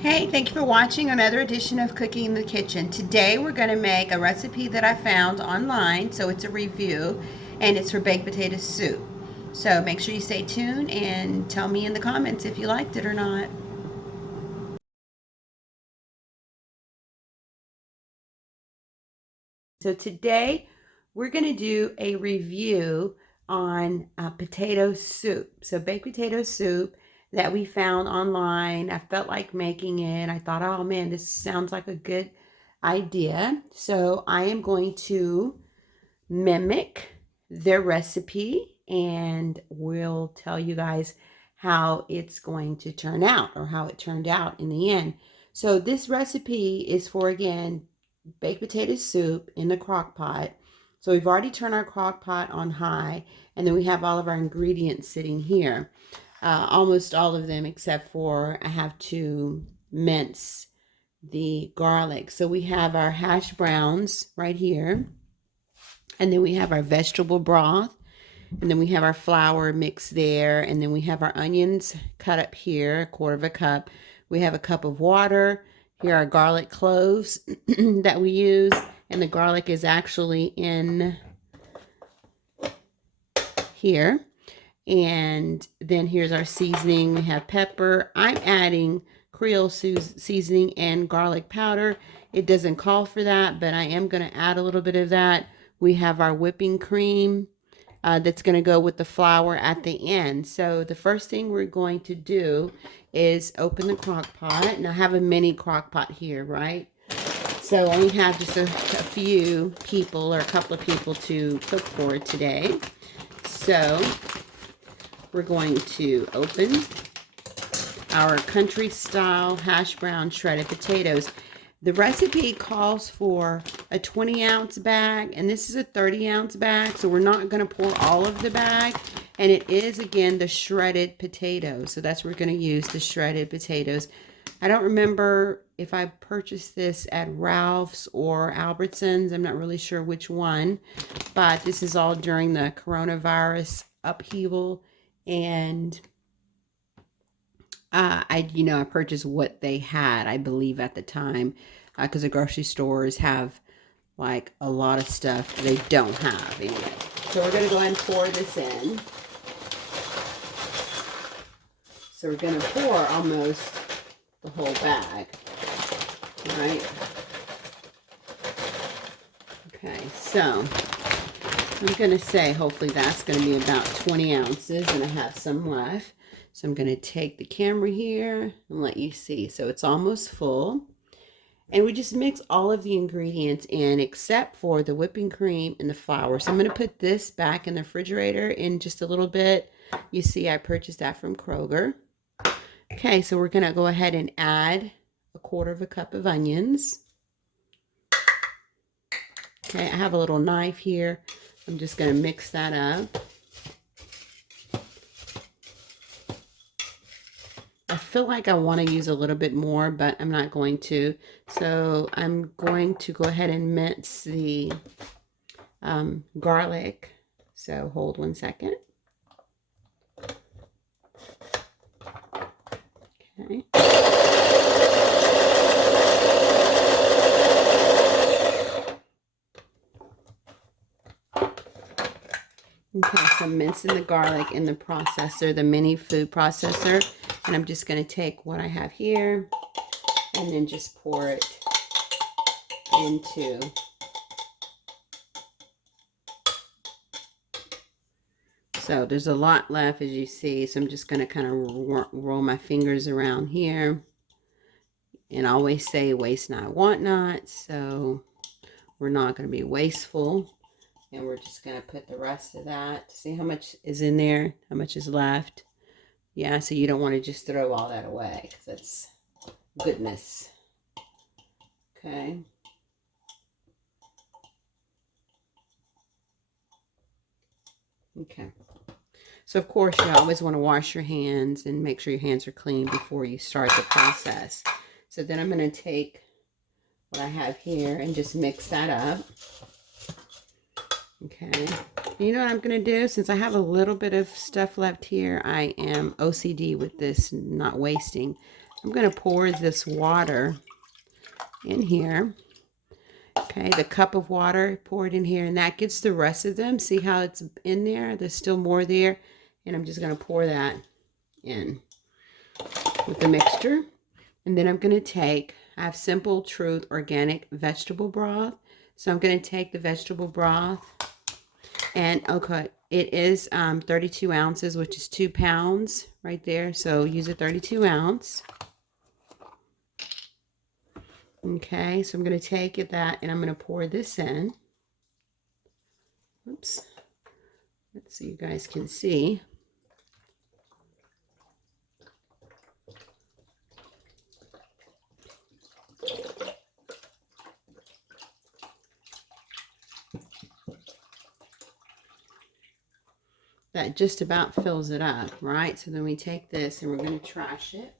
Hey, thank you for watching another edition of Cooking in the Kitchen. Today we're going to make a recipe that I found online, so it's a review, and it's for baked potato soup. So make sure you stay tuned and tell me in the comments if you liked it or not. So today we're going to do a review on potato soup. So baked potato soup that we found online. I felt like making it. I thought, oh man, this sounds like a good idea. So I am going to mimic their recipe and we'll tell you guys how it's going to turn out or how it turned out in the end. So this recipe is for, again, baked potato soup in the crock pot. So we've already turned our crock pot on high, and then we have all of our ingredients sitting here. Almost all of them except for I have to mince the garlic. So we have our hash browns right here, and then we have our vegetable broth, and then we have our flour mixed there, and then we have our onions cut up here, 1/4 cup. We have a cup of water. Here are garlic cloves that we use, and the garlic is actually in here. And then here's our seasoning. We have pepper. I'm adding Creole seasoning and garlic powder. It doesn't call for that, but I am going to add a little bit of that. We have our whipping cream that's going to go with the flour at the end. So the first thing we're going to do is open the crock pot. And I have a mini crock pot here, right? So I only have just a few people or a couple of people to cook for today. So we're going to open our country style hash brown shredded potatoes. The recipe calls for a 20-ounce bag, and this is a 30-ounce bag, so we're not going to pour all of the bag. And it is, again, the shredded potatoes. So that's what we're going to use, the shredded potatoes. I don't remember if I purchased this at Ralph's or Albertsons. I'm not really sure which one, but this is all during the coronavirus upheaval. And I purchased what they had, I believe, at the time, because the grocery stores have like a lot of stuff they don't have anyway. So we're going to go ahead and pour this in. So we're going to pour almost the whole bag, right? Okay, so I'm going to say hopefully that's going to be about 20 ounces, and I have some left. So I'm going to take the camera here and let you see. So it's almost full. And we just mix all of the ingredients in except for the whipping cream and the flour. So I'm going to put this back in the refrigerator in just a little bit. You see I purchased that from Kroger. Okay, so we're going to go ahead and add 1/4 cup of onions. Okay, I have a little knife here. I'm just going to mix that up. I feel like I want to use a little bit more, but I'm not going to. So I'm going to go ahead and mince the garlic. So hold 1 second. Okay. Okay, so I'm mincing the garlic in the processor, the mini food processor. And I'm just going to take what I have here and then just pour it into so there's a lot left, as you see. So I'm just going to kind of roll my fingers around here. And I always say waste not, want not. So we're not going to be wasteful. And we're just going to put the rest of that. See how much is in there, how much is left. Yeah, so you don't want to just throw all that away because that's goodness. Okay. Okay. So, of course, you always want to wash your hands and make sure your hands are clean before you start the process. So then I'm going to take what I have here and just mix that up. Okay. You know what I'm going to do? Since I have a little bit of stuff left here, I am OCD with this, not wasting. I'm going to pour this water in here. Okay, the cup of water, pour it in here, and that gets the rest of them. See how it's in there? There's still more there. And I'm just going to pour that in with the mixture. And then I'm going to take, I have Simple Truth organic vegetable broth. So I'm going to take the vegetable broth, and okay, it is 32 ounces, which is 2 pounds right there. So use a 32 ounce. Okay, so I'm going to take that and I'm going to pour this in. Oops. Let's see, you guys can see. That just about fills it up, right? So then we take this and we're going to trash it.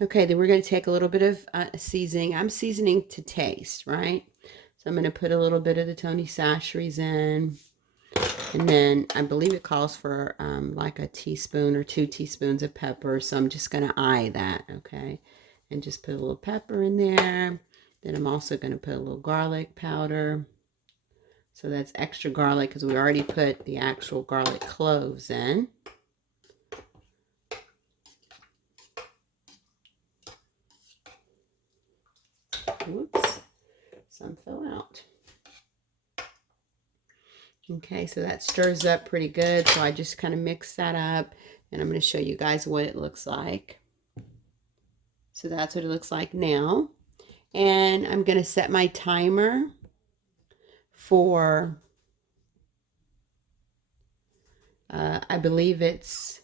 Okay, then we're going to take a little bit of seasoning. I'm seasoning to taste, right? So I'm going to put a little bit of the Tony Chachere's in. And then I believe it calls for like a teaspoon or 2 teaspoons of pepper. So I'm just going to eye that, okay? And just put a little pepper in there. Then I'm also going to put a little garlic powder. So that's extra garlic because we already put the actual garlic cloves in. Whoops, some fell out. Okay, so that stirs up pretty good. So I just kind of mix that up, and I'm going to show you guys what it looks like. So that's what it looks like now. And I'm going to set my timer for, I believe it's,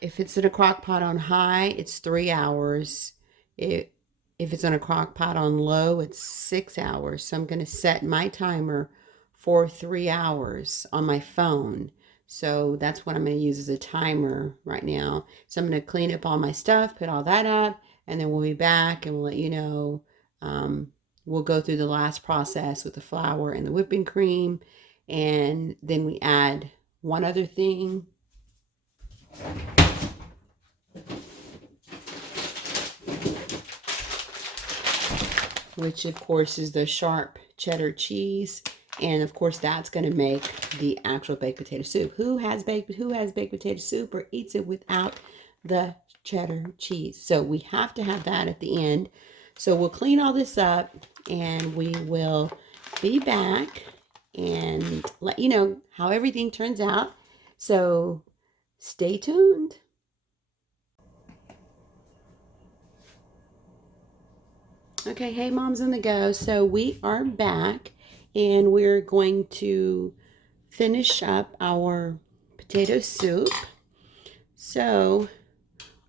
if it's in a crock pot on high, it's 3 hours. If it's on a crock pot on low, it's 6 hours. So I'm going to set my timer for 3 hours on my phone. So that's what I'm going to use as a timer right now. So I'm going to clean up all my stuff, put all that up, and then we'll be back and we'll let you know. We'll go through the last process with the flour and the whipping cream. And then we add one other thing. Which of course is the sharp cheddar cheese, and of course that's going to make the actual baked potato soup. Who has baked potato soup or eats it without the cheddar cheese? So we have to have that at the end. So we'll clean all this up and we will be back and let you know how everything turns out. So stay tuned. Okay, hey moms on the go. So we are back and we're going to finish up our potato soup. So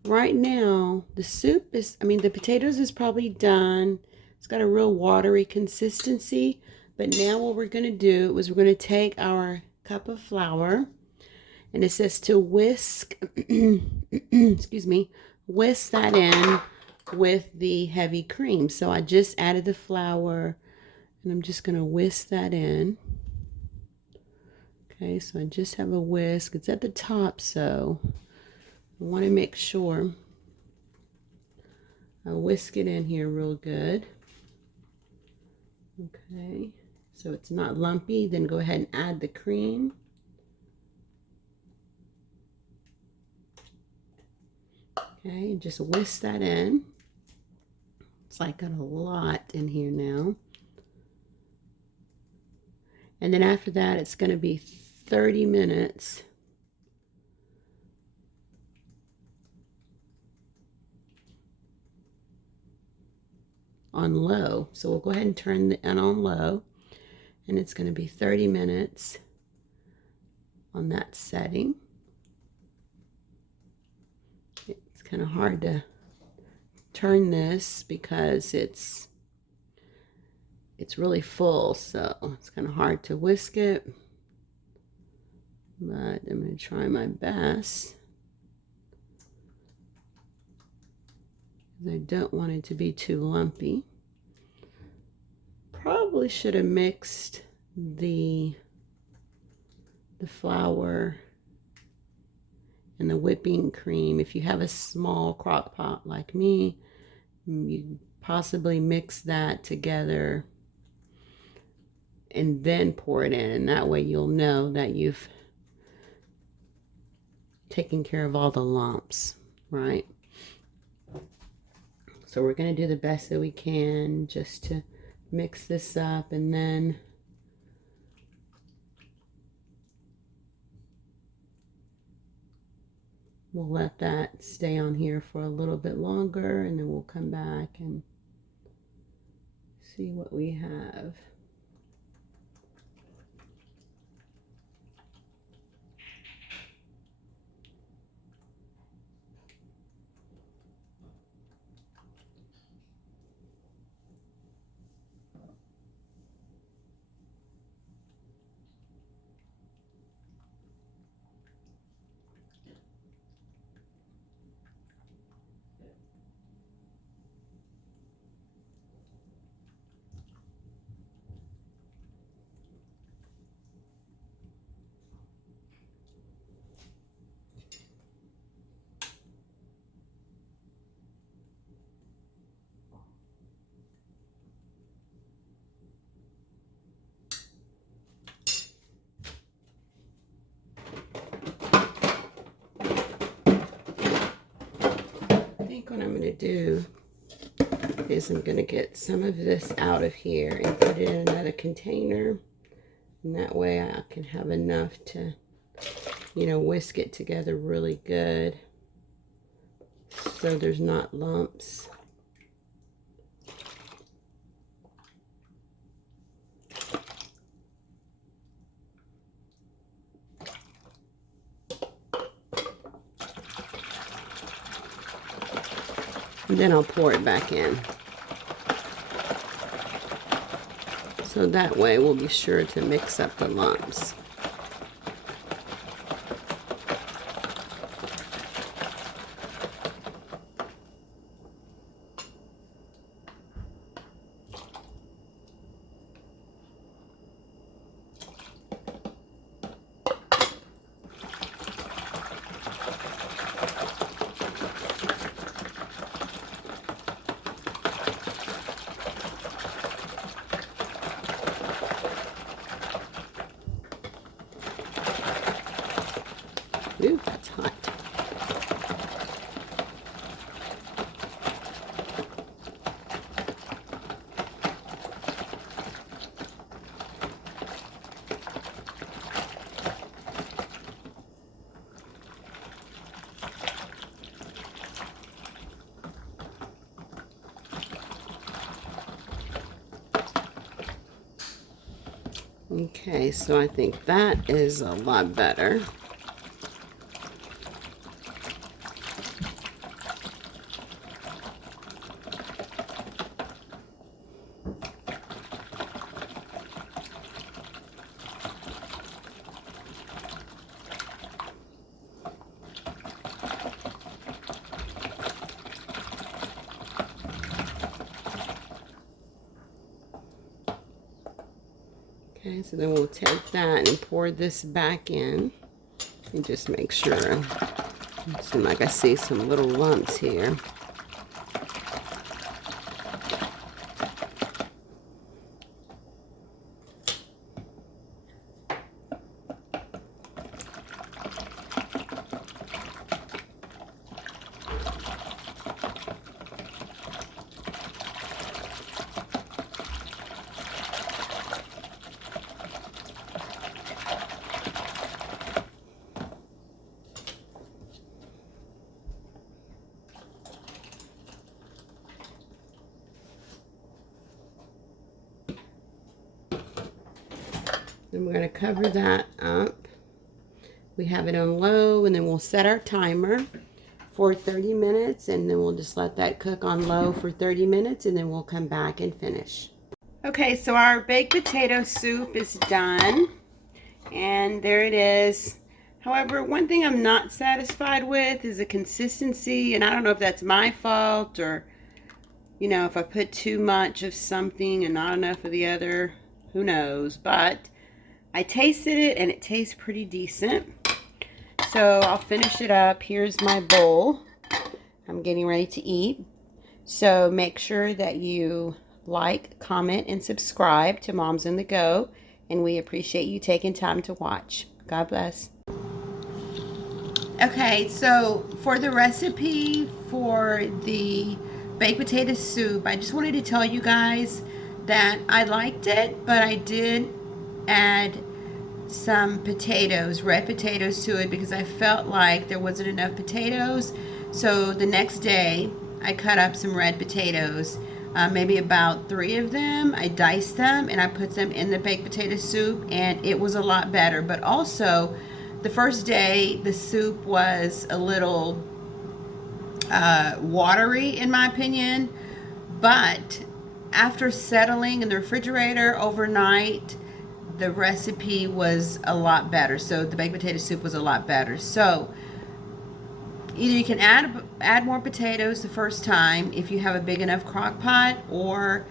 right now the soup is, the potatoes is probably done. It's got a real watery consistency. But now what we're going to do is we're going to take our cup of flour, and it says to whisk, excuse me, whisk that in with the heavy cream. So I just added the flour and I'm just going to whisk that in. Okay, so I just have a whisk. It's at the top, so I want to make sure I whisk it in here real good. Okay, so it's not lumpy. Then go ahead and add the cream. Okay, and just whisk that in. It's like got a lot in here now. And then after that, it's going to be 30 minutes on low. So we'll go ahead and turn it on low, and it's going to be 30 minutes on that setting. It's kind of hard to turn this because it's really full, so it's kind of hard to whisk it, but I'm going to try my best. I don't want it to be too lumpy. Probably should have mixed the flour and the whipping cream. If you have a small crock pot like me, you possibly mix that together and then pour it in, and that way you'll know that you've taken care of all the lumps, right? So we're going to do the best that we can just to mix this up, and then we'll let that stay on here for a little bit longer, and then we'll come back and see what we have. I think what I'm going to do is I'm going to get some of this out of here and put it in another container, and that way I can have enough to, you know, whisk it together really good so there's not lumps. And then I'll pour it back in. So that way we'll be sure to mix up the lumps. Ooh, that's hot. Okay, so I think that is a lot better. Okay, so then we'll take that and pour this back in and just make sure. It seems like I see some little lumps here. Then we're going to cover that up. We have it on low, and then we'll set our timer for 30 minutes, and then we'll just let that cook on low for 30 minutes, and then we'll come back and finish. Okay, so our baked potato soup is done, and there it is. However, one thing I'm not satisfied with is the consistency, and I don't know if that's my fault or, you know, if I put too much of something and not enough of the other, who knows, but I tasted it and it tastes pretty decent. So I'll finish it up. Here's my bowl. I'm getting ready to eat. So make sure that you like, comment, and subscribe to Moms on the Go. And we appreciate you taking time to watch. God bless. Okay, so for the recipe for the baked potato soup, I just wanted to tell you guys that I liked it, but I did add some potatoes, red potatoes to it because I felt like there wasn't enough potatoes. So the next day I cut up some red potatoes, maybe about 3 of them. I diced them and I put them in the baked potato soup, and it was a lot better. But also the first day the soup was a little watery in my opinion, but after settling in the refrigerator overnight, the recipe was a lot better. So the baked potato soup was a lot better. So either you can add more potatoes the first time if you have a big enough crock pot, or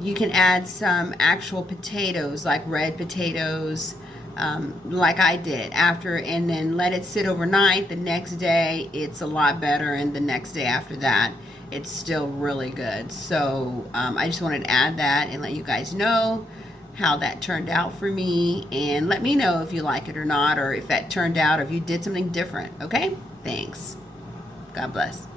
you can add some actual potatoes, like red potatoes, like I did after, and then let it sit overnight. The next day it's a lot better, and the next day after that it's still really good. So I just wanted to add that and let you guys know how that turned out for me, and let me know if you like it or not, or if that turned out, or if you did something different. Okay, thanks. God bless.